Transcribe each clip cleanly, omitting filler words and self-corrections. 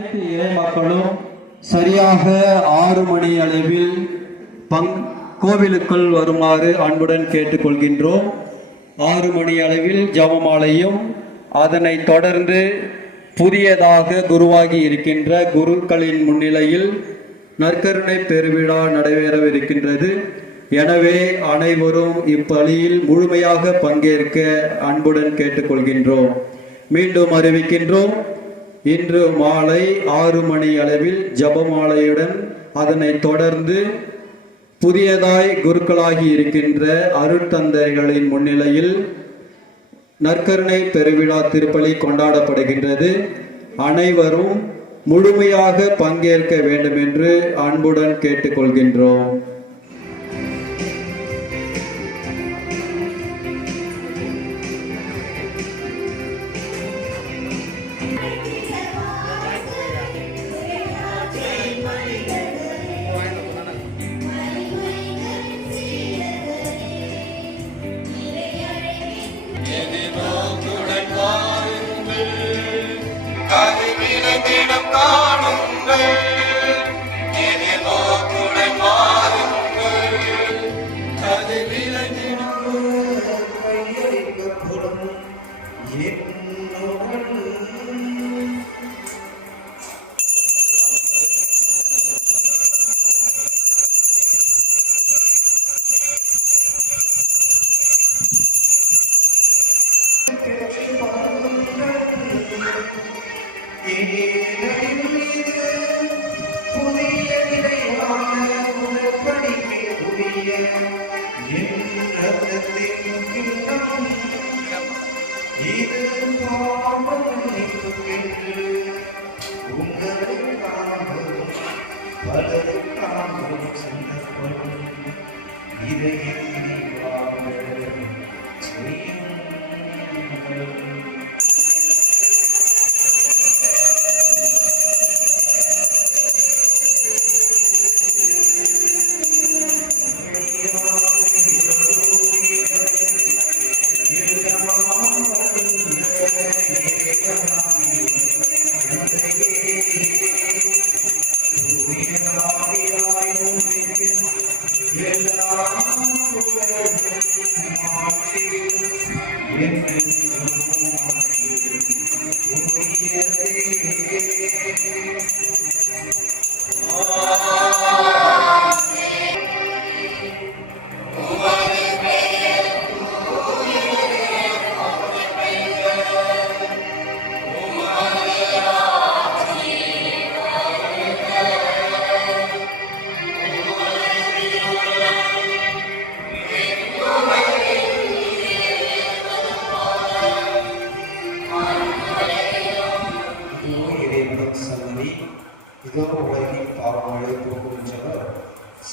அனைத்து இறை மக்களும் சரியாக 6 மணி அளவில் கோவிலுக்குள் வருமாறு அன்புடன் கேட்டுக்கொள்கின்றோம். 6 மணி அளவில் ஜெபமாலையும் அதனை தொடர்ந்து புதியதாக குருவாகி இருக்கின்ற குருக்களின் முன்னிலையில் நற்கருணை பெருவிழா நடைபெறவிருக்கின்றது. எனவே அனைவரும் இப்பலியில் முழுமையாக பங்கேற்க அன்புடன் கேட்டுக்கொள்கின்றோம். மீண்டும் அறிவிக்கின்றோம், இன்று மாலை 6 மணி அளவில் ஜெபமாலையுடன் அதனை தொடர்ந்து புதியதாய் குருக்களாகி இருக்கின்ற அருட்தந்தைகளின் முன்னிலையில் நற்கருணை பெருவிழா திருப்பலி கொண்டாடப்படுகின்றது. அனைவரும் முழுமையாக பங்கேற்க வேண்டும் என்று அன்புடன் கேட்டுக்கொள்கின்றோம்.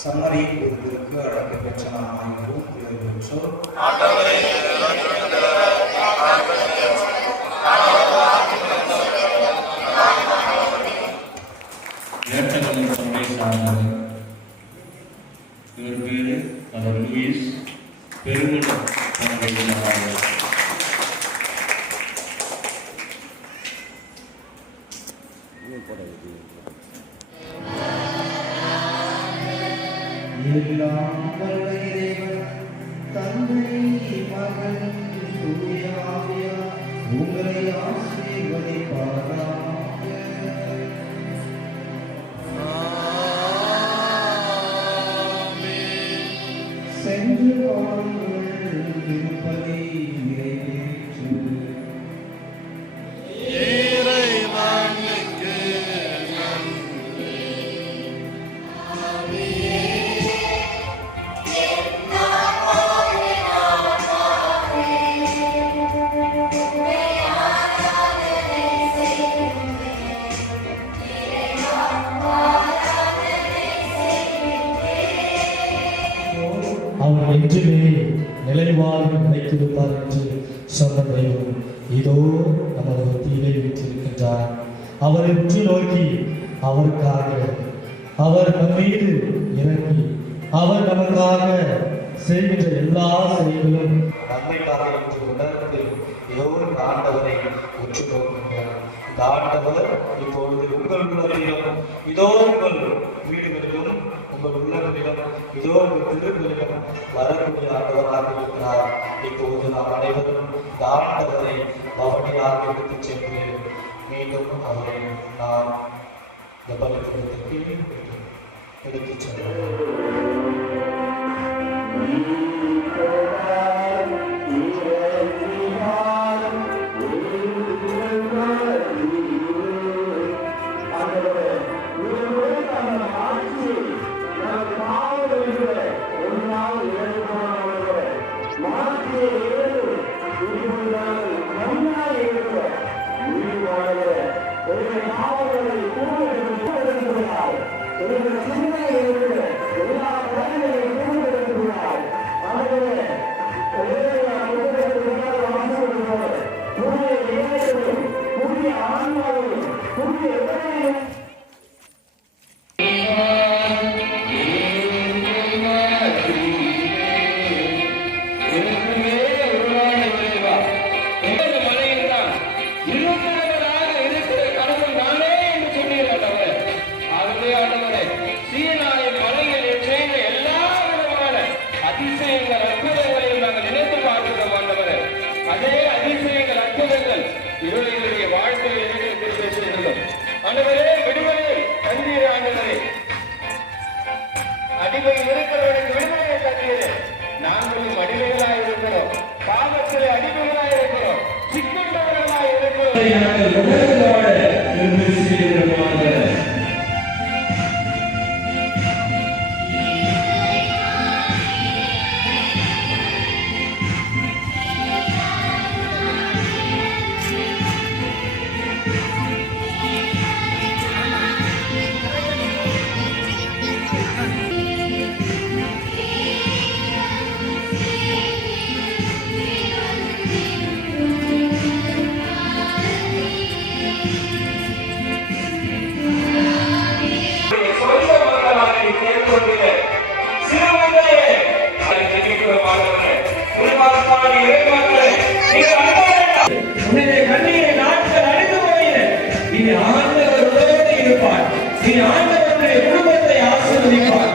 சம்மரியின் பொறுப்பிற்கு அழைக்க பெற்ற நாம் அனைவரும் பெற்றோர் ஏற்றங்களின் சபை சார்ந்தது. இவர் பேரு அவர் லூயிஸ் பெருமிடம் எல்லாம் வல்ல இறைவன் தந்தை மகன் தூய ஆவியார் உங்களை ஆசீர்வதிப்பாராக. சென்று வாருங்கள், திருப்பலி நிறைவேற்று. அவர் என்றுமே நிலைவாழ்வு நினைத்திருப்பார் என்று சொன்ன தெய்வம் இதோ நமது மத்தியிலே வீற்றிருக்கின்றார். அவரை உற்று நோக்கி அவருக்காக அவர் நம்மீது இறங்கி அவர் நமக்காக செய்கின்ற எல்லா செயல்களும் நன்மைக்காக என்று உணர்ந்து இதோ ஆண்டவரை உற்று நோக்கின்றார். இந்த ஆண்டவர் இப்பொழுது உங்கள் உள்ளத்திலும் இதோ உங்கள் வீடுகளிலும் உங்கள் உள்ளங்களிலும் இதோ உங்கள் திருவிழிலும் வரக்கூடிய ஆண்டவராக இருக்கிறார். இப்போது நாம் அனைவரும் இந்த ஆண்டவரை பவனியாக எடுத்துச் சென்று மீண்டும் அவரை நாம் இந்த பலிபீடத்திற்கு எடுத்துச் செல்வோம். இவர்களுடைய வாழ்க்கையை ஆண்டவரே விடுதலை தந்தீர். ஆண்டவரே அடிமையில் இருக்கிறவனுக்கு விடுதலை தந்தீர். நாங்களும் அடிமைகளாய் இருக்கிறோம், பாவத்திலே அடிமைகளாய் இருக்கிறோம், சிக்கண்டவர்களாய் இருக்கிறோம். கண்ணீரை நாட்கள் அழிந்து போயின. இனி ஆண்டவரோடு இருப்பார். இனி ஆண்டவருடைய குடும்பத்தை ஆசீர்வதிப்பார்.